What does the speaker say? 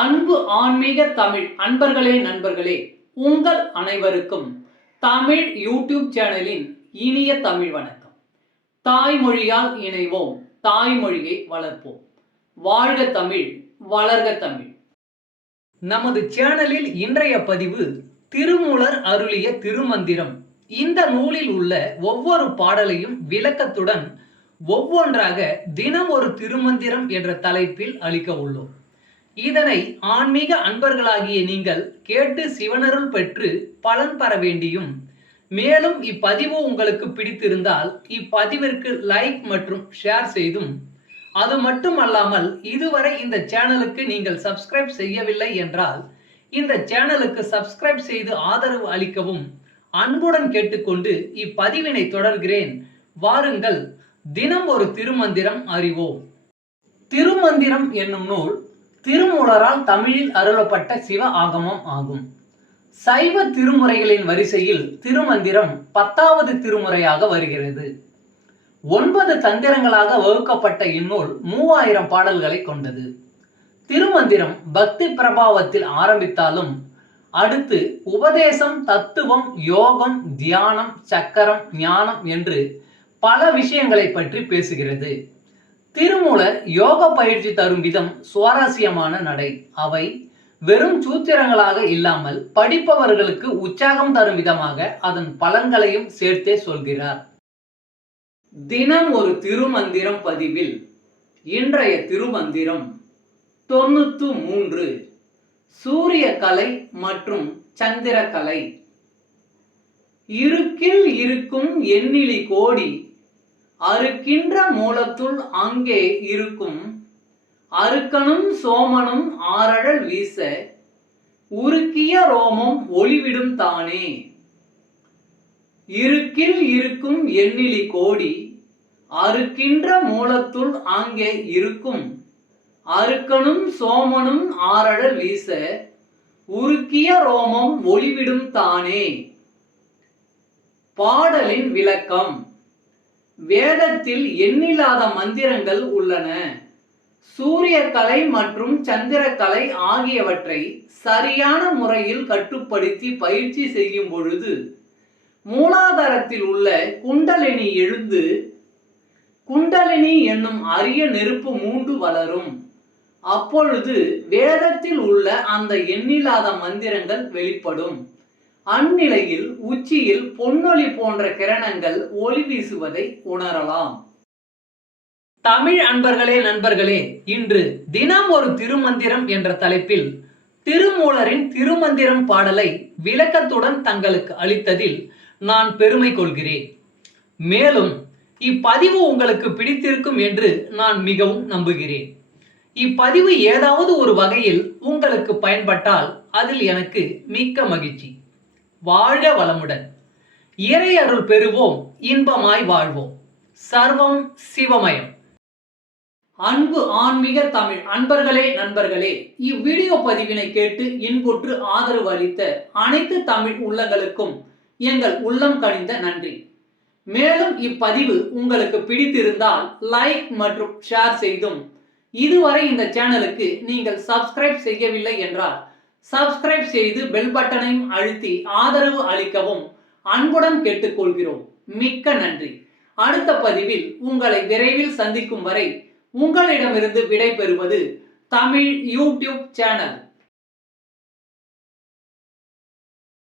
அன்பு ஆன்மீக தமிழ் அன்பர்களே நண்பர்களே, உங்கள் அனைவருக்கும் தமிழ் யூடியூப் சேனலின் இனிய தமிழ் வணக்கம். தாய்மொழியால் இணைவோம், தாய்மொழியை வளர்ப்போம். வாழ்க தமிழ், வளர்க தமிழ். நமது சேனலில் இன்றைய பதிவு திருமூலர் அருளிய திருமந்திரம். இந்த நூலில் உள்ள ஒவ்வொரு பாடலையும் விளக்கத்துடன் ஒவ்வொன்றாக தினம் ஒரு திருமந்திரம் என்ற தலைப்பில் அளிக்க உள்ளோம். இதனை ஆன்மீக அன்பர்களாகிய நீங்கள் கேட்டு சிவனருள் பெற்று பலன் பெற வேண்டியும், மேலும் இப்பதிவு உங்களுக்கு பிடித்திருந்தால் இப்பதிவிற்கு லைக் மற்றும் ஷேர் செய்தும், அது மட்டுமல்லாமல் இதுவரை இந்த சேனலுக்கு நீங்கள் சப்ஸ்கிரைப் செய்யவில்லை என்றால் இந்த சேனலுக்கு சப்ஸ்கிரைப் செய்து ஆதரவு அளிக்கவும் அன்புடன் கேட்டுக்கொண்டு இப்பதிவினை தொடர்கிறேன். வாருங்கள், தினம் ஒரு திருமந்திரம் அறிவோம். திருமந்திரம் என்னும் நூல் திருமூலரால் தமிழில் அருளப்பட்ட சிவ ஆகமம் ஆகும். சைவ திருமுறைகளின் வரிசையில் திருமந்திரம் 10வது திருமுறையாக வருகிறது. 9 தந்திரங்களாக வகுக்கப்பட்ட இந்நூல் 3000 பாடல்களை கொண்டது. திருமந்திரம் பக்தி பிரபாவத்தில் ஆரம்பித்தாலும் அடுத்து உபதேசம், தத்துவம், யோகம், தியானம், சக்கரம், ஞானம் என்று பல விஷயங்களை பற்றி பேசுகிறது. திருமூலர் யோக பயிற்சி தரும் விதம் சுவாரஸ்யமான நடை. அவை வெறும் சூத்திரங்களாக இல்லாமல் படிப்பவர்களுக்கு உற்சாகம் தரும் விதமாக அதன் பலன்களையும் சேர்த்தே சொல்கிறார். தினம் ஒரு திருமந்திரம் பதிவில் இன்றைய திருமந்திரம் 93 சூரிய கலை மற்றும் சந்திர கலை. இருக்கில் இருக்கும் எண்ணிலி கோடி அறுக்கின்ற மூலத்துள் அங்கே இருக்கும் அறுக்கனும் சோமனும் ஆரழல் வீச உருக்கிய ரோமம் ஒளிவிடும் தானே. இருக்கில் இருக்கும் எண்ணிலி கோடி அறுக்கின்ற மூலத்துள் அங்கே இருக்கும் அறுக்கனும் சோமனும் ஆரழல் வீச உருக்கிய ரோமம் ஒளிவிடும் தானே. பாடலின் விளக்கம். வேதத்தில் எண்ணில்லாத மந்திரங்கள் உள்ளன. சூரிய கலை மற்றும் சந்திர கலை ஆகியவற்றை சரியான முறையில் கட்டுப்படுத்தி பயிற்சி செய்யும் பொழுது மூலாதாரத்தில் உள்ள குண்டலினி எழுந்து குண்டலினி என்னும் அரிய நெருப்பு மூண்டு வளரும். அப்பொழுது வேதத்தில் உள்ள அந்த எண்ணில்லாத மந்திரங்கள் வெளிப்படும். அந்நிலையில் உச்சியில் பொன்னொளி போன்ற கிரணங்கள் ஒளி வீசுவதை உணரலாம். தமிழ் அன்பர்களே நண்பர்களே, இன்று தினம் ஒரு திருமந்திரம் என்ற தலைப்பில் திருமூலரின் திருமந்திரம் பாடலை விளக்கத்துடன் தங்களுக்கு அளித்ததில் நான் பெருமை கொள்கிறேன். மேலும் இப்பதிவு உங்களுக்கு பிடித்திருக்கும் என்று நான் மிகவும் நம்புகிறேன். இப்பதிவு ஏதாவது ஒரு வகையில் உங்களுக்கு பயன்பட்டால் அதில் எனக்கு மிக்க மகிழ்ச்சி. வாழ்க வளமுடன். இறை அருள் பெறுவோம், இன்பமாய் வாழ்வோம். சர்வம் சிவமயம். அன்பு ஆன்மீக தமிழ் அன்பர்களே நண்பர்களே, இவ்வீடியோ பதிவினை கேட்டு இன்புற்று ஆதரவு அளித்த அனைத்து தமிழ் உள்ளங்களுக்கும் எங்கள் உள்ளம் கனிந்த நன்றி. மேலும் இப்பதிவு உங்களுக்கு பிடித்திருந்தால் லைக் மற்றும் ஷேர் செய்தும், இதுவரை இந்த சேனலுக்கு நீங்கள் சப்ஸ்கிரைப் செய்யவில்லை என்றால் சப்ஸ்கிரைப் செய்து பெல் பட்டனையும் அழுத்தி ஆதரவு அளிக்கவும் அன்புடன் கேட்டுக்கொள்கிறோம். மிக்க நன்றி. அடுத்த பதிவில் உங்களை விரைவில் சந்திக்கும் வரை உங்களிடமிருந்து விடை பெறுவது தமிழ் யூடியூப் சேனல்.